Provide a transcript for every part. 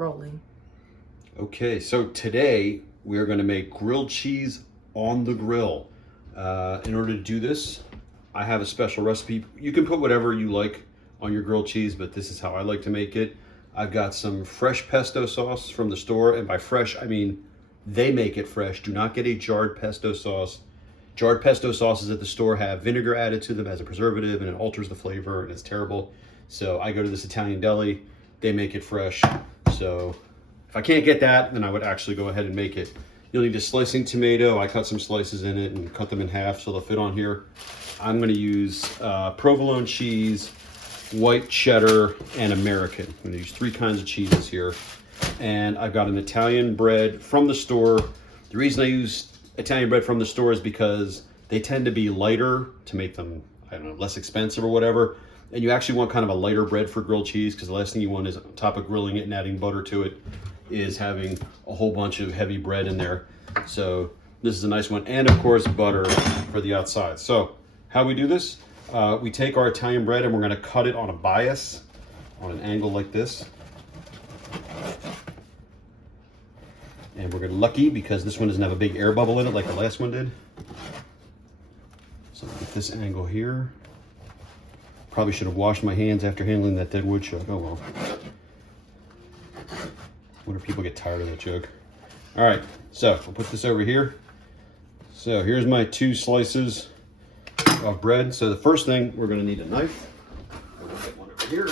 rolling. Okay, so today we are going to make grilled cheese on the grill. In order to do this, I have a special recipe. You can put whatever you like on your grilled cheese, but this is how I like to make it. I've got some fresh pesto sauce from the store, and by fresh, I mean they make it fresh. Do not get a jarred pesto sauce. Jarred pesto sauces at the store have vinegar added to them as a preservative, and it alters the flavor, and it's terrible. So I go to this Italian deli, they make it fresh. So if I can't get that, then I would actually go ahead and make it. You'll need a slicing tomato. I cut some slices in it and cut them in half so they'll fit on here. I'm gonna use provolone cheese, white cheddar, and American. I'm gonna use 3 kinds of cheeses here. And I've got an Italian bread from the store. The reason I use Italian bread from the store is because they tend to be lighter to make them, I don't know, less expensive or whatever. And you actually want kind of a lighter bread for grilled cheese, because the last thing you want is, on top of grilling it and adding butter to it, is having a whole bunch of heavy bread in there. So this is a nice one. And of course, butter for the outside. So how we do this, we take our Italian bread and we're gonna cut it on a bias, on an angle like this. And we're lucky because this one doesn't have a big air bubble in it like the last one did. So get this angle here. Probably should have washed my hands after handling that dead wood chuck. Oh well. Wonder if people get tired of that joke. All right, so we'll put this over here. So here's my 2 slices of bread. So the first thing, we're gonna need a knife. We'll get one over here.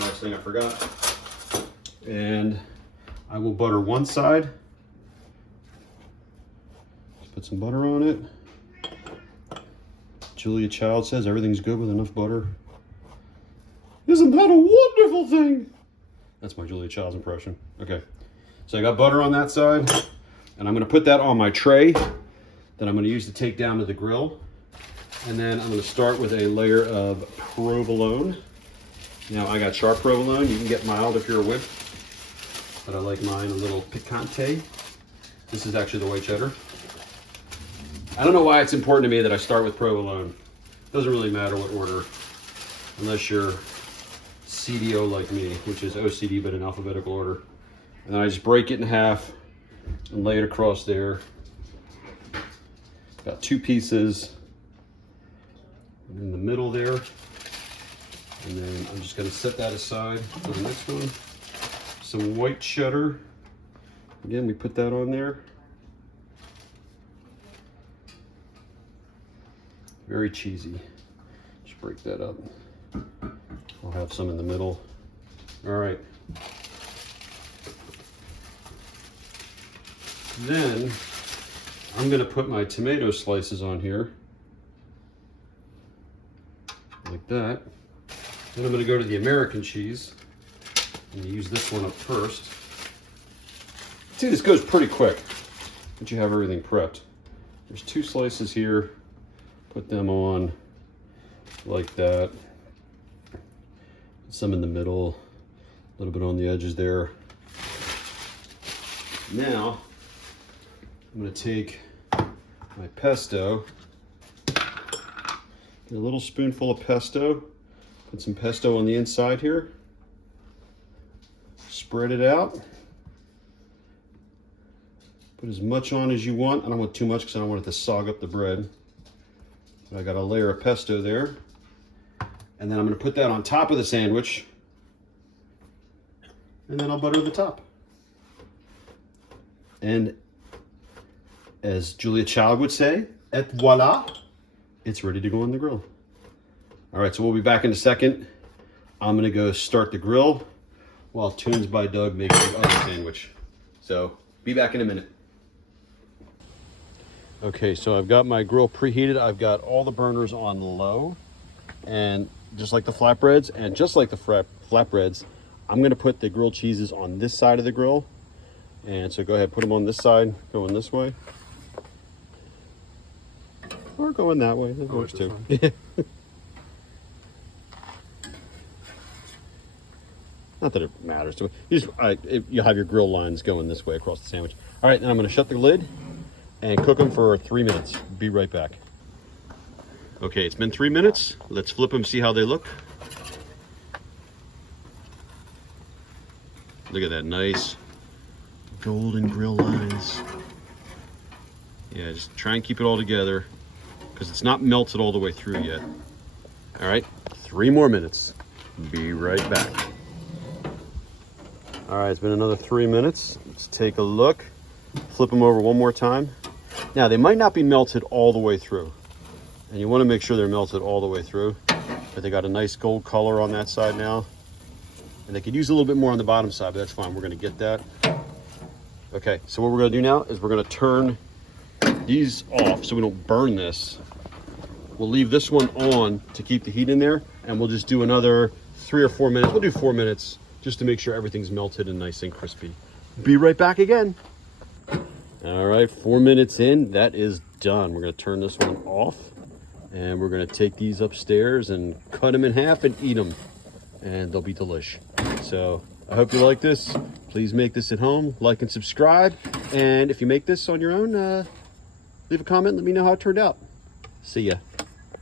Last thing I forgot. And I will butter one side. Just put some butter on it. Julia Child says everything's good with enough butter. Isn't that a wonderful thing? That's my Julia Child's impression. Okay, so I got butter on that side, and I'm gonna put that on my tray that I'm gonna use to take down to the grill. And then I'm gonna start with a layer of provolone. Now I got sharp provolone. You can get mild if you're a whip, but I like mine a little picante. This is actually the white cheddar. I don't know why it's important to me that I start with provolone. Doesn't really matter what order, unless you're CDO like me, which is OCD but in alphabetical order. And then I just break it in half and lay it across there. Got 2 pieces in the middle there. And then I'm just gonna set that aside for the next one. Some white cheddar. Again, we put that on there. Very cheesy. Just break that up. I'll have some in the middle. All right. Then I'm gonna put my tomato slices on here. Like that. Then I'm gonna go to the American cheese and use this one up first. See, this goes pretty quick once you have everything prepped. There's 2 slices here. Put them on like that. Some in the middle, a little bit on the edges there. Now, I'm gonna take my pesto, get a little spoonful of pesto, put some pesto on the inside here, spread it out. Put as much on as you want. I don't want too much because I don't want it to sog up the bread. I got a layer of pesto there. And then I'm gonna put that on top of the sandwich. And then I'll butter the top. And as Julia Child would say, et voila, it's ready to go on the grill. All right, so we'll be back in a second. I'm gonna go start the grill while Tunes by Doug makes the other sandwich. So be back in a minute. Okay, so I've got my grill preheated. I've got all the burners on low, and just like the flatbreads, and just like the flatbreads, I'm gonna put the grilled cheeses on this side of the grill. And so go ahead, put them on this side, going this way. Or going that way, that works too. Not that it matters to me. You'll have your grill lines going this way across the sandwich. All right, then I'm gonna shut the lid and cook them for 3 minutes. Be right back. Okay, it's been 3 minutes. Let's flip them, see how they look. Look at that nice golden grill lines. Yeah, just try and keep it all together because it's not melted all the way through yet. All right, 3 more minutes. Be right back. All right, it's been another 3 minutes. Let's take a look. Flip them over one more time. Now, they might not be melted all the way through. And you want to make sure they're melted all the way through. But they got a nice gold color on that side now. And they could use a little bit more on the bottom side, but that's fine. We're going to get that. Okay, so what we're going to do now is we're going to turn these off so we don't burn this. We'll leave this one on to keep the heat in there, and we'll just do another 3 or 4 minutes. We'll do 4 minutes just to make sure everything's melted and nice and crispy. Be right back again. All right, 4 minutes in, that is done. We're going to turn this one off, and we're going to take these upstairs and cut them in half and eat them, and they'll be delish. So I hope you like this. Please make this at home, like and subscribe, and if you make this on your own, leave a comment, let me know how it turned out. See ya.